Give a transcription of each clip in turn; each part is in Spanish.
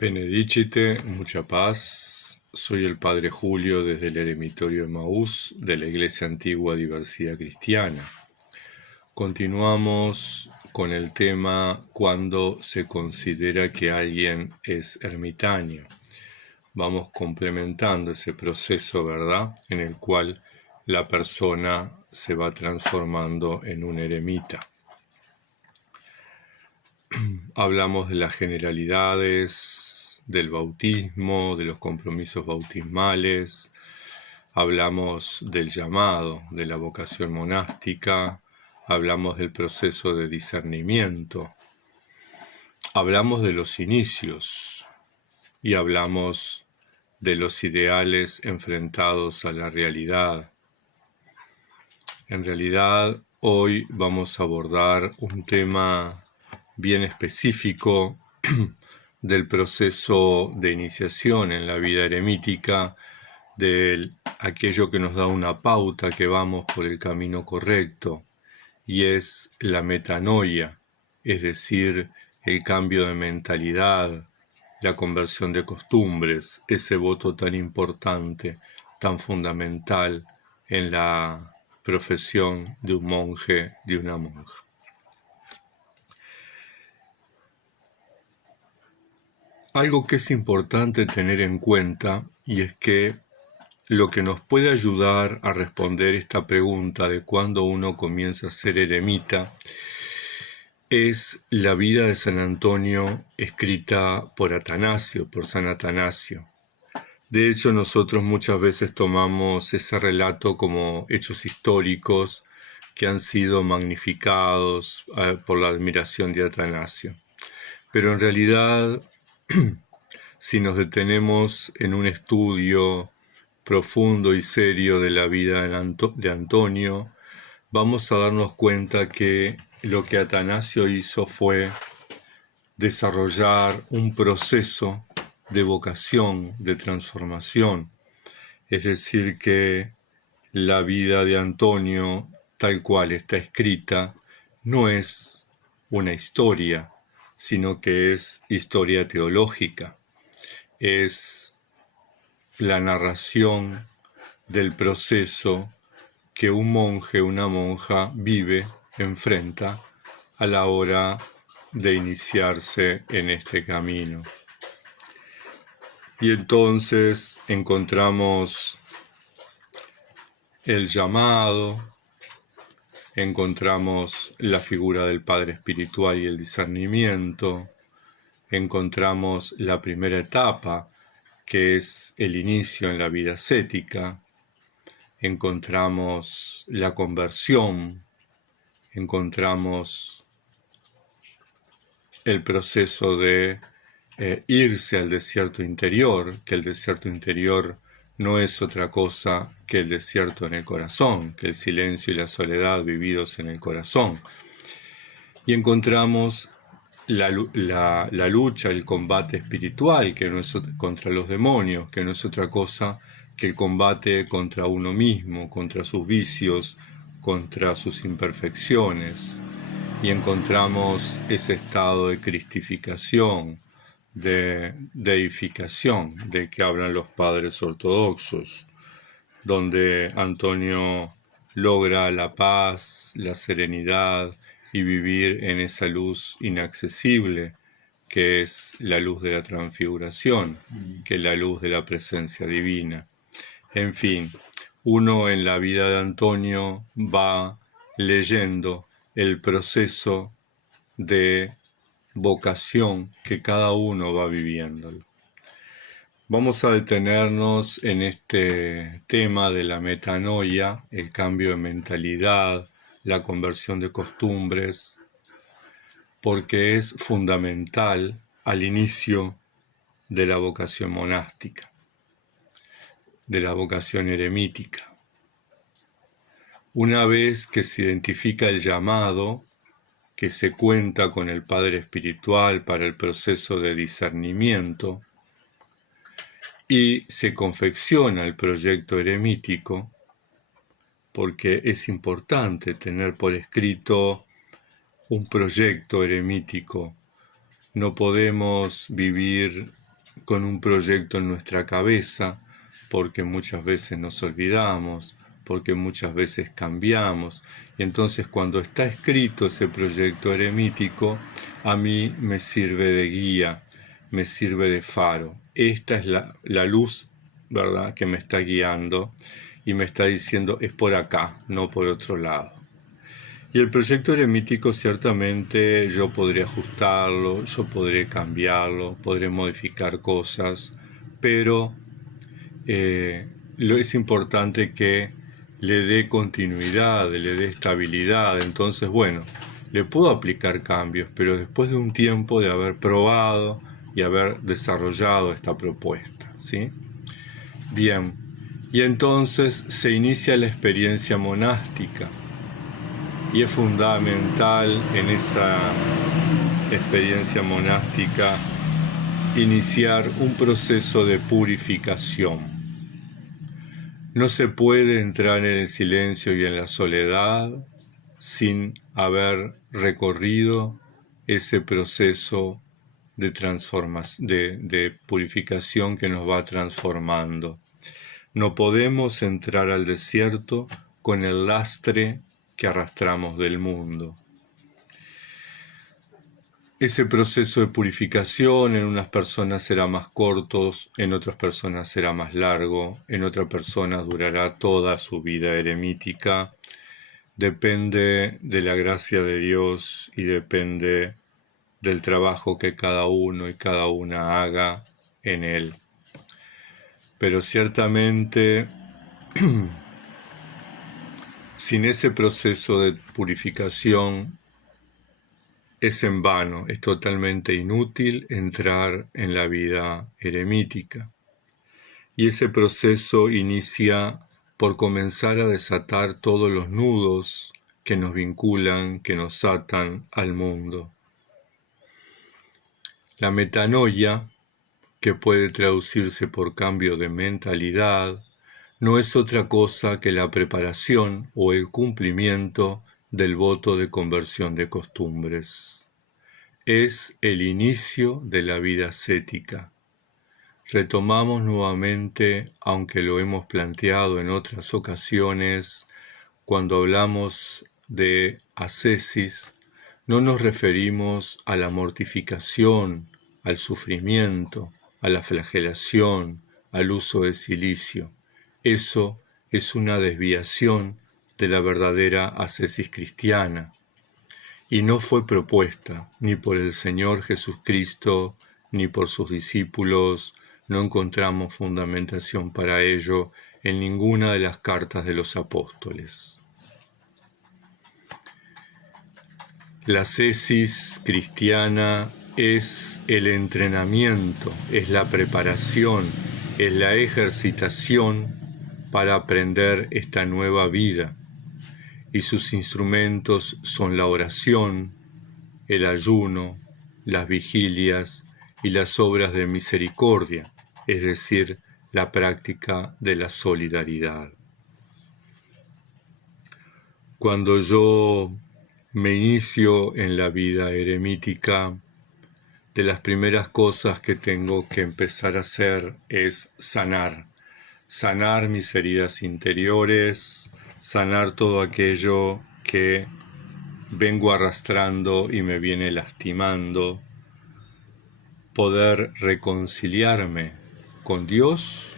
Benedicite, mucha paz. Soy el Padre Julio desde el Eremitorio Emaús de la Iglesia Antigua Diversidad Cristiana. Continuamos con el tema cuando se considera que alguien es ermitaño. Vamos complementando ese proceso, ¿verdad?, en el cual la persona se va transformando en un eremita. Hablamos de las generalidades, del bautismo, de los compromisos bautismales, hablamos del llamado, de la vocación monástica, hablamos del proceso de discernimiento, hablamos de los inicios y hablamos de los ideales enfrentados a la realidad. En realidad, hoy vamos a abordar un tema bien específico del proceso de iniciación en la vida eremítica, de aquello que nos da una pauta que vamos por el camino correcto, y es la metanoia, es decir, el cambio de mentalidad, la conversión de costumbres, ese voto tan importante, tan fundamental en la profesión de un monje, de una monja. Algo que es importante tener en cuenta, y es que lo que nos puede ayudar a responder esta pregunta de cuándo uno comienza a ser eremita es la vida de San Antonio escrita por Atanasio, por San Atanasio. De hecho, nosotros muchas veces tomamos ese relato como hechos históricos que han sido magnificados por la admiración de Atanasio. Pero en realidad, si nos detenemos en un estudio profundo y serio de la vida de Antonio, vamos a darnos cuenta que lo que Atanasio hizo fue desarrollar un proceso de vocación, de transformación. Es decir, que la vida de Antonio, tal cual está escrita, no es una historia, sino que es historia teológica. Es la narración del proceso que un monje, una monja vive, enfrenta a la hora de iniciarse en este camino. Y entonces encontramos el llamado, encontramos la figura del Padre Espiritual y el discernimiento, encontramos la primera etapa, que es el inicio en la vida ascética, encontramos la conversión, encontramos el proceso de irse al desierto interior, que el desierto interior no es otra cosa que el desierto en el corazón, que el silencio y la soledad vividos en el corazón. Y encontramos la lucha, el combate espiritual, que no es contra los demonios, que no es otra cosa que el combate contra uno mismo, contra sus vicios, contra sus imperfecciones. Y encontramos ese estado de cristificación, de deificación, del que hablan los padres ortodoxos, donde Antonio logra la paz, la serenidad y vivir en esa luz inaccesible, que es la luz de la transfiguración, que es la luz de la presencia divina. En fin, uno en la vida de Antonio va leyendo el proceso de vocación que cada uno va viviendo. Vamos a detenernos en este tema de la metanoia, el cambio de mentalidad, la conversión de costumbres, porque es fundamental al inicio de la vocación monástica, de la vocación eremítica. Una vez que se identifica el llamado, que se cuenta con el Padre Espiritual para el proceso de discernimiento y se confecciona el proyecto eremítico, porque es importante tener por escrito un proyecto eremítico. No podemos vivir con un proyecto en nuestra cabeza, porque muchas veces nos olvidamos, porque muchas veces cambiamos. Y entonces cuando está escrito ese proyecto eremítico, a mí me sirve de guía, me sirve de faro. Esta es la luz, ¿verdad?, que me está guiando y me está diciendo es por acá, no por otro lado. Y el proyecto eremítico ciertamente yo podré ajustarlo, yo podré cambiarlo, podré modificar cosas, pero es importante que le dé continuidad, le dé estabilidad. Entonces, bueno, le puedo aplicar cambios, pero después de un tiempo de haber probado y haber desarrollado esta propuesta, ¿sí? Bien, y entonces se inicia la experiencia monástica. Y es fundamental en esa experiencia monástica iniciar un proceso de purificación. No se puede entrar en el silencio y en la soledad sin haber recorrido ese proceso de purificación que nos va transformando. No podemos entrar al desierto con el lastre que arrastramos del mundo. Ese proceso de purificación en unas personas será más corto, en otras personas será más largo, en otras personas durará toda su vida eremítica. Depende de la gracia de Dios y depende del trabajo que cada uno y cada una haga en él. Pero ciertamente sin ese proceso de purificación es en vano, es totalmente inútil entrar en la vida eremítica. Y ese proceso inicia por comenzar a desatar todos los nudos que nos vinculan, que nos atan al mundo. La metanoia, que puede traducirse por cambio de mentalidad, no es otra cosa que la preparación o el cumplimiento del voto de conversión de costumbres. Es el inicio de la vida ascética. Retomamos nuevamente, aunque lo hemos planteado en otras ocasiones, cuando hablamos de ascesis, no nos referimos a la mortificación, al sufrimiento, a la flagelación, al uso de cilicio. Eso es una desviación de la verdadera ascesis cristiana y no fue propuesta ni por el Señor Jesucristo ni por sus discípulos. No encontramos fundamentación para ello en ninguna de las cartas de los apóstoles. La ascesis cristiana es el entrenamiento, es la preparación, es la ejercitación para aprender esta nueva vida, y sus instrumentos son la oración, el ayuno, las vigilias y las obras de misericordia, es decir, la práctica de la solidaridad. Cuando yo me inicio en la vida eremítica, de las primeras cosas que tengo que empezar a hacer es sanar mis heridas interiores, sanar todo aquello que vengo arrastrando y me viene lastimando, poder reconciliarme con Dios,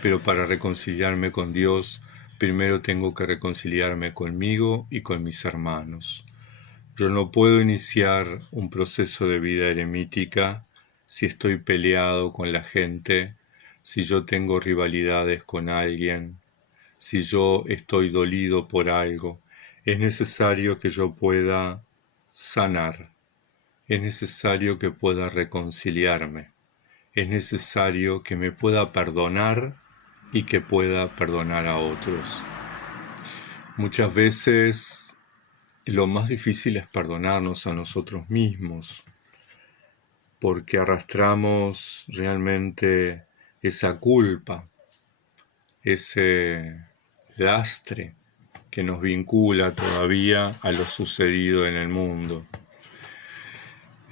pero para reconciliarme con Dios, primero tengo que reconciliarme conmigo y con mis hermanos. Yo no puedo iniciar un proceso de vida eremítica si estoy peleado con la gente, si yo tengo rivalidades con alguien, si yo estoy dolido por algo. Es necesario que yo pueda sanar, es necesario que pueda reconciliarme, es necesario que me pueda perdonar y que pueda perdonar a otros. Muchas veces lo más difícil es perdonarnos a nosotros mismos, porque arrastramos realmente esa culpa, ese lastre que nos vincula todavía a lo sucedido en el mundo.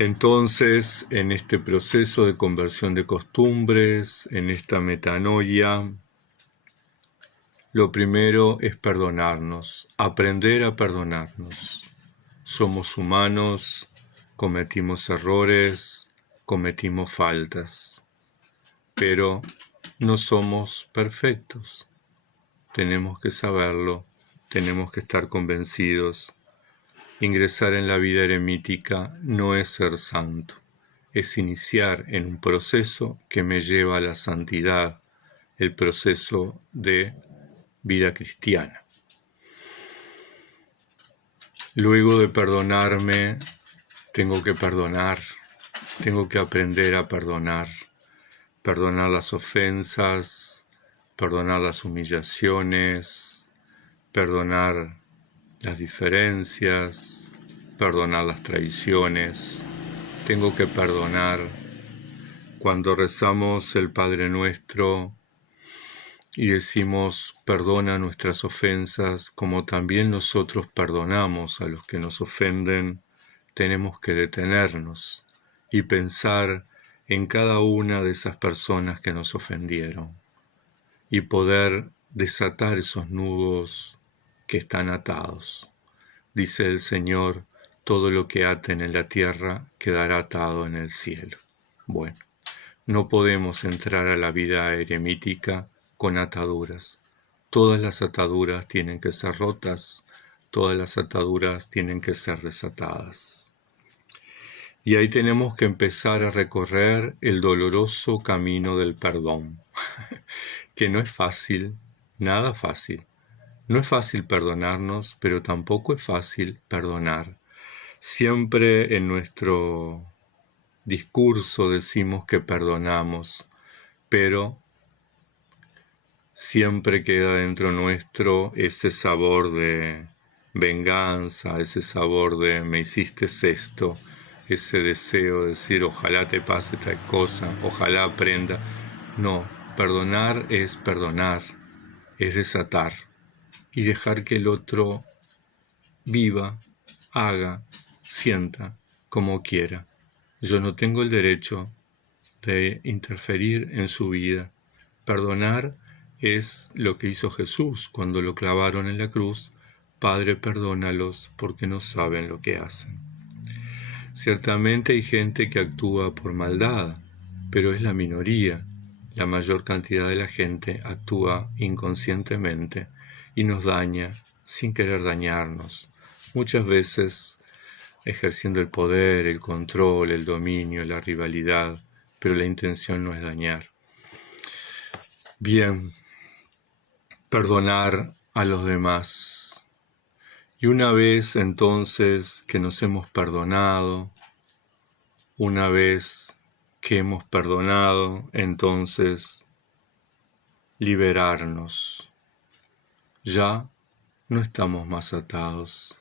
Entonces, en este proceso de conversión de costumbres, en esta metanoia, lo primero es perdonarnos, aprender a perdonarnos. Somos humanos, cometimos errores, cometimos faltas, pero no somos perfectos. Tenemos que saberlo, tenemos que estar convencidos. Ingresar en la vida eremítica no es ser santo, es iniciar en un proceso que me lleva a la santidad, el proceso de vida cristiana. Luego de perdonarme, tengo que perdonar, tengo que aprender a perdonar las ofensas, perdonar las humillaciones, perdonar las diferencias, perdonar las traiciones. Tengo que perdonar. Cuando rezamos el Padre Nuestro y decimos perdona nuestras ofensas, como también nosotros perdonamos a los que nos ofenden, tenemos que detenernos y pensar en cada una de esas personas que nos ofendieron y poder desatar esos nudos que están atados. Dice el Señor, todo lo que aten en la tierra quedará atado en el cielo. Bueno, no podemos entrar a la vida eremítica con ataduras. Todas las ataduras tienen que ser rotas, todas las ataduras tienen que ser desatadas. Y ahí tenemos que empezar a recorrer el doloroso camino del perdón, que no es fácil, nada fácil. No es fácil perdonarnos, pero tampoco es fácil perdonar. Siempre en nuestro discurso decimos que perdonamos, pero siempre queda dentro nuestro ese sabor de venganza, ese sabor de me hiciste esto, ese deseo de decir ojalá te pase tal cosa, ojalá aprenda. No, perdonar, es desatar y dejar que el otro viva, haga, sienta como quiera. Yo no tengo el derecho de interferir en su vida. Perdonar es lo que hizo Jesús cuando lo clavaron en la cruz. Padre, perdónalos porque no saben lo que hacen. Ciertamente hay gente que actúa por maldad, pero es la minoría. La mayor cantidad de la gente actúa inconscientemente y nos daña sin querer dañarnos. Muchas veces ejerciendo el poder, el control, el dominio, la rivalidad, pero la intención no es dañar. Bien, perdonar a los demás. Y una vez entonces que nos hemos perdonado, una vez que hemos perdonado, entonces liberarnos. Ya no estamos más atados.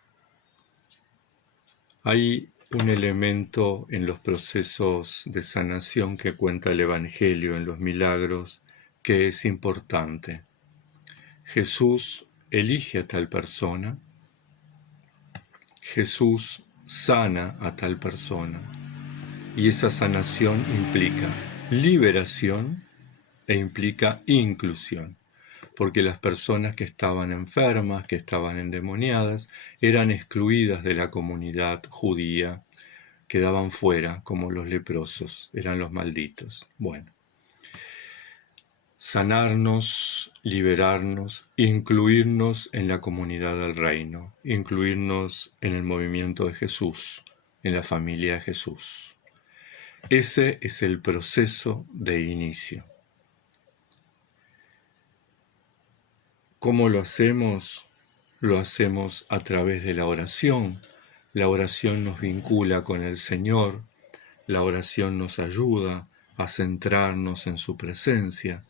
Hay un elemento en los procesos de sanación que cuenta el Evangelio en los milagros que es importante. Jesús elige a tal persona, Jesús sana a tal persona, y esa sanación implica liberación e implica inclusión, porque las personas que estaban enfermas, que estaban endemoniadas, eran excluidas de la comunidad judía, quedaban fuera como los leprosos, eran los malditos. Bueno, sanarnos, liberarnos, incluirnos en la comunidad del reino, incluirnos en el movimiento de Jesús, en la familia de Jesús. Ese es el proceso de inicio. ¿Cómo lo hacemos? Lo hacemos a través de la oración. La oración nos vincula con el Señor. La oración nos ayuda a centrarnos en su presencia.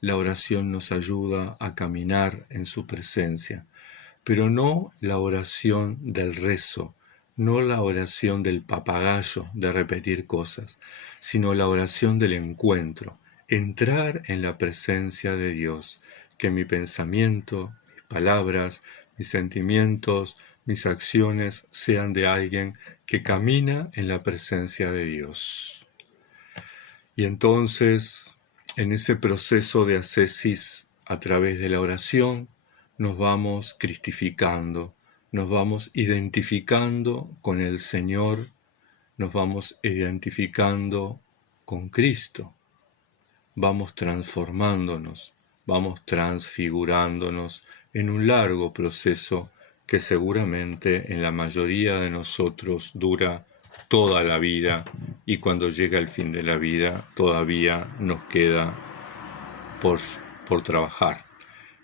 La oración nos ayuda a caminar en su presencia. Pero no la oración del rezo, no la oración del papagayo de repetir cosas, sino la oración del encuentro. Entrar en la presencia de Dios. Que mi pensamiento, mis palabras, mis sentimientos, mis acciones sean de alguien que camina en la presencia de Dios. Y entonces, en ese proceso de ascesis a través de la oración, nos vamos cristificando, nos vamos identificando con el Señor, nos vamos identificando con Cristo, vamos transformándonos, vamos transfigurándonos en un largo proceso que seguramente en la mayoría de nosotros dura toda la vida, y cuando llega el fin de la vida todavía nos queda por trabajar,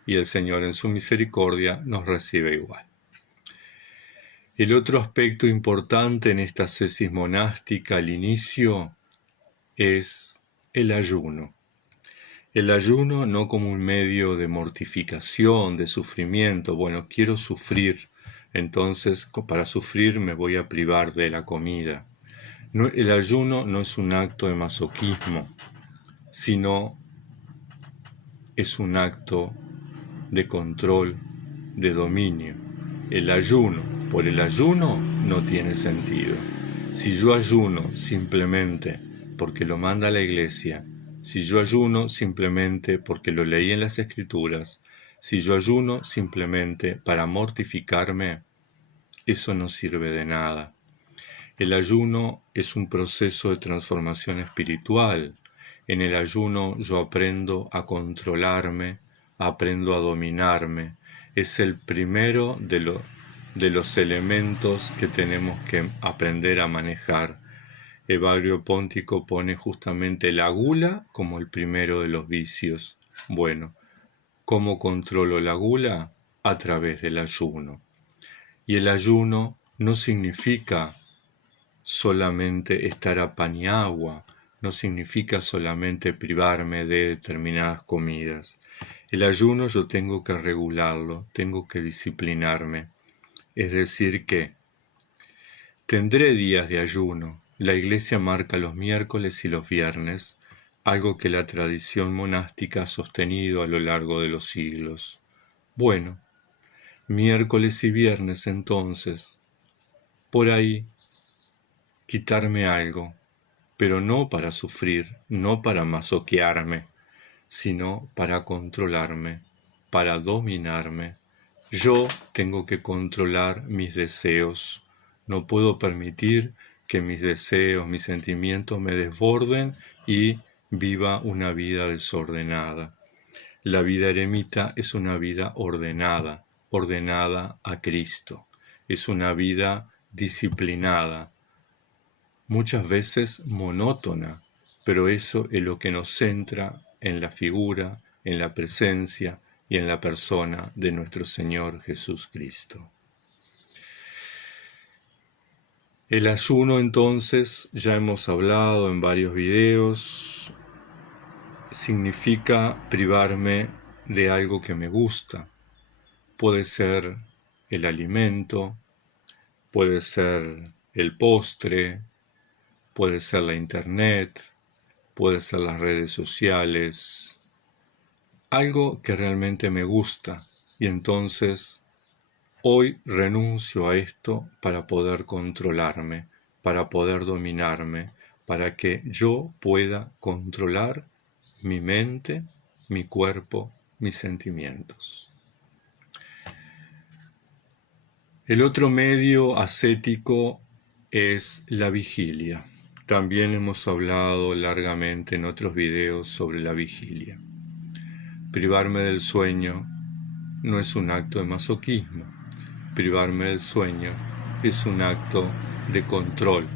y el Señor en su misericordia nos recibe igual. El otro aspecto importante en esta ascesis monástica al inicio es el ayuno. El ayuno no como un medio de mortificación, de sufrimiento. Bueno, quiero sufrir, entonces para sufrir me voy a privar de la comida. No, el ayuno no es un acto de masoquismo, sino es un acto de control, de dominio. El ayuno por el ayuno no tiene sentido. Si yo ayuno simplemente porque lo manda la Iglesia, si yo ayuno simplemente porque lo leí en las Escrituras, si yo ayuno simplemente para mortificarme, eso no sirve de nada. El ayuno es un proceso de transformación espiritual. En el ayuno yo aprendo a controlarme, aprendo a dominarme. Es el primero de los elementos que tenemos que aprender a manejar. Evagrio Póntico pone justamente la gula como el primero de los vicios. Bueno, ¿cómo controlo la gula? A través del ayuno. Y el ayuno no significa solamente estar a pan y agua, no significa solamente privarme de determinadas comidas. El ayuno yo tengo que regularlo, tengo que disciplinarme. Es decir que tendré días de ayuno. La Iglesia marca los miércoles y los viernes, algo que la tradición monástica ha sostenido a lo largo de los siglos. Bueno, miércoles y viernes entonces, por ahí, quitarme algo, pero no para sufrir, no para masoquearme, sino para controlarme, para dominarme. Yo tengo que controlar mis deseos. No puedo permitir que mis deseos, mis sentimientos me desborden y viva una vida desordenada. La vida eremita es una vida ordenada, ordenada a Cristo. Es una vida disciplinada, muchas veces monótona, pero eso es lo que nos centra en la figura, en la presencia y en la persona de nuestro Señor Jesucristo. El ayuno, entonces, ya hemos hablado en varios videos, significa privarme de algo que me gusta. Puede ser el alimento, puede ser el postre, puede ser la internet, puede ser las redes sociales, algo que realmente me gusta, y entonces hoy renuncio a esto para poder controlarme, para poder dominarme, para que yo pueda controlar mi mente, mi cuerpo, mis sentimientos. El otro medio ascético es la vigilia. También hemos hablado largamente en otros videos sobre la vigilia. Privarme del sueño no es un acto de masoquismo. Privarme del sueño es un acto de control.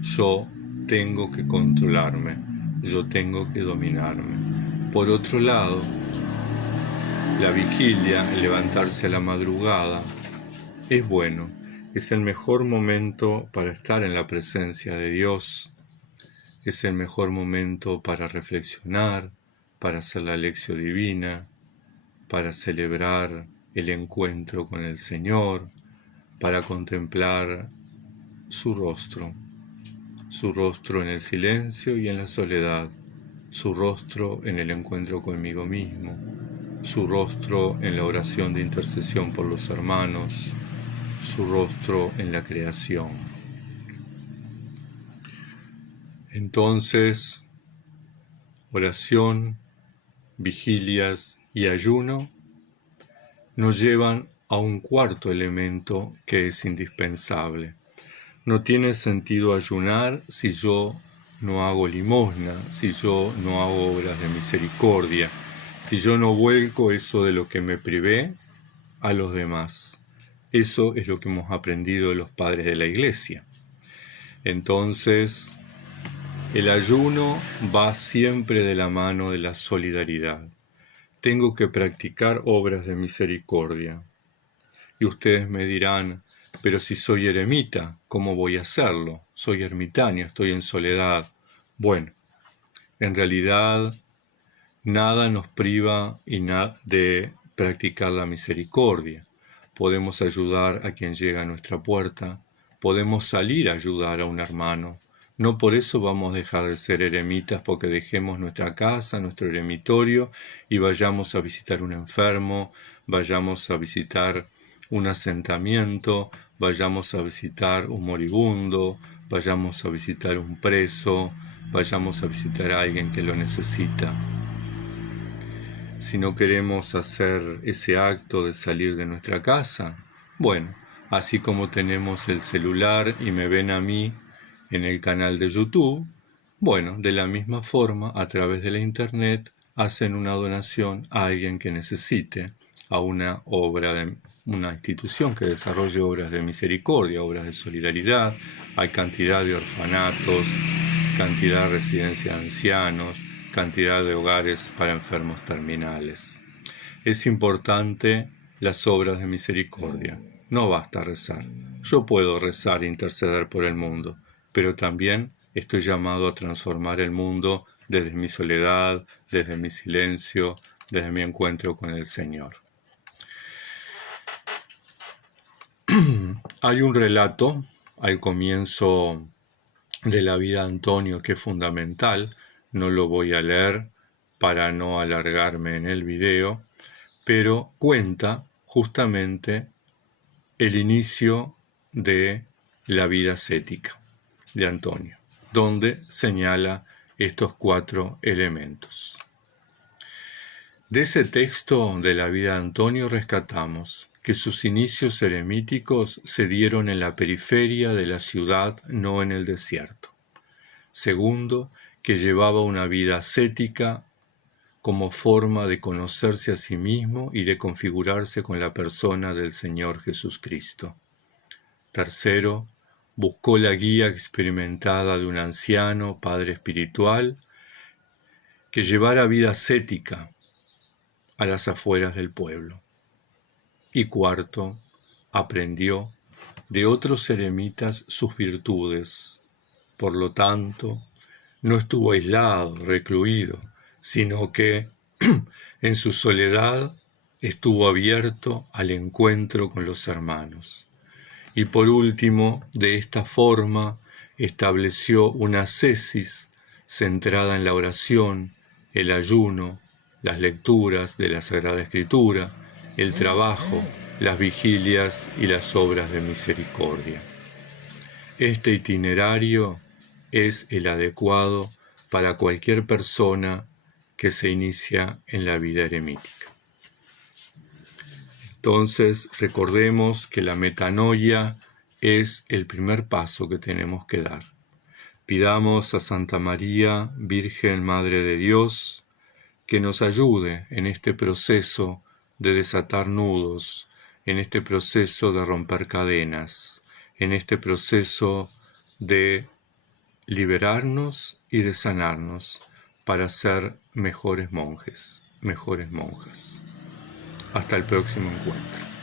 Yo tengo que controlarme, yo tengo que dominarme. Por otro lado, la vigilia, el levantarse a la madrugada, es bueno, es el mejor momento para estar en la presencia de Dios, es el mejor momento para reflexionar, para hacer la lección divina, para celebrar el encuentro con el Señor, para contemplar su rostro en el silencio y en la soledad, su rostro en el encuentro conmigo mismo, su rostro en la oración de intercesión por los hermanos, su rostro en la creación. Entonces, oración, vigilias y ayuno nos llevan a un cuarto elemento que es indispensable. No tiene sentido ayunar si yo no hago limosna, si yo no hago obras de misericordia, si yo no vuelco eso de lo que me privé a los demás. Eso es lo que hemos aprendido de los padres de la Iglesia. Entonces, el ayuno va siempre de la mano de la solidaridad. Tengo que practicar obras de misericordia. Y ustedes me dirán, pero si soy eremita, ¿cómo voy a hacerlo? Soy ermitaño, estoy en soledad. Bueno, en realidad nada nos priva de practicar la misericordia. Podemos ayudar a quien llega a nuestra puerta, podemos salir a ayudar a un hermano. No por eso vamos a dejar de ser eremitas porque dejemos nuestra casa, nuestro eremitorio y vayamos a visitar un enfermo, vayamos a visitar un asentamiento, vayamos a visitar un moribundo, vayamos a visitar un preso, vayamos a visitar a alguien que lo necesita. Si no queremos hacer ese acto de salir de nuestra casa, bueno, así como tenemos el celular y me ven a mí en el canal de YouTube, bueno, de la misma forma, a través de la internet, hacen una donación a alguien que necesite, a una institución que desarrolle obras de misericordia, obras de solidaridad. Hay cantidad de orfanatos, cantidad de residencias de ancianos, cantidad de hogares para enfermos terminales. Es importante las obras de misericordia. No basta rezar. Yo puedo rezar e interceder por el mundo, pero también estoy llamado a transformar el mundo desde mi soledad, desde mi silencio, desde mi encuentro con el Señor. Hay un relato al comienzo de la vida de Antonio que es fundamental. No lo voy a leer para no alargarme en el video, pero cuenta justamente el inicio de la vida ascética de Antonio, donde señala estos 4 elementos. De ese texto de la vida de Antonio rescatamos que sus inicios eremíticos se dieron en la periferia de la ciudad, no en el desierto. Segundo, que llevaba una vida ascética como forma de conocerse a sí mismo y de configurarse con la persona del Señor Jesucristo. Tercero, buscó la guía experimentada de un anciano, padre espiritual, que llevara vida ascética a las afueras del pueblo. Y cuarto, aprendió de otros eremitas sus virtudes. Por lo tanto, no estuvo aislado, recluido, sino que en su soledad estuvo abierto al encuentro con los hermanos. Y por último, de esta forma, estableció una ascesis centrada en la oración, el ayuno, las lecturas de la Sagrada Escritura, el trabajo, las vigilias y las obras de misericordia. Este itinerario es el adecuado para cualquier persona que se inicia en la vida eremítica. Entonces, recordemos que la metanoia es el primer paso que tenemos que dar. Pidamos a Santa María, Virgen Madre de Dios, que nos ayude en este proceso de desatar nudos, en este proceso de romper cadenas, en este proceso de liberarnos y de sanarnos para ser mejores monjes, mejores monjas. Hasta el próximo encuentro.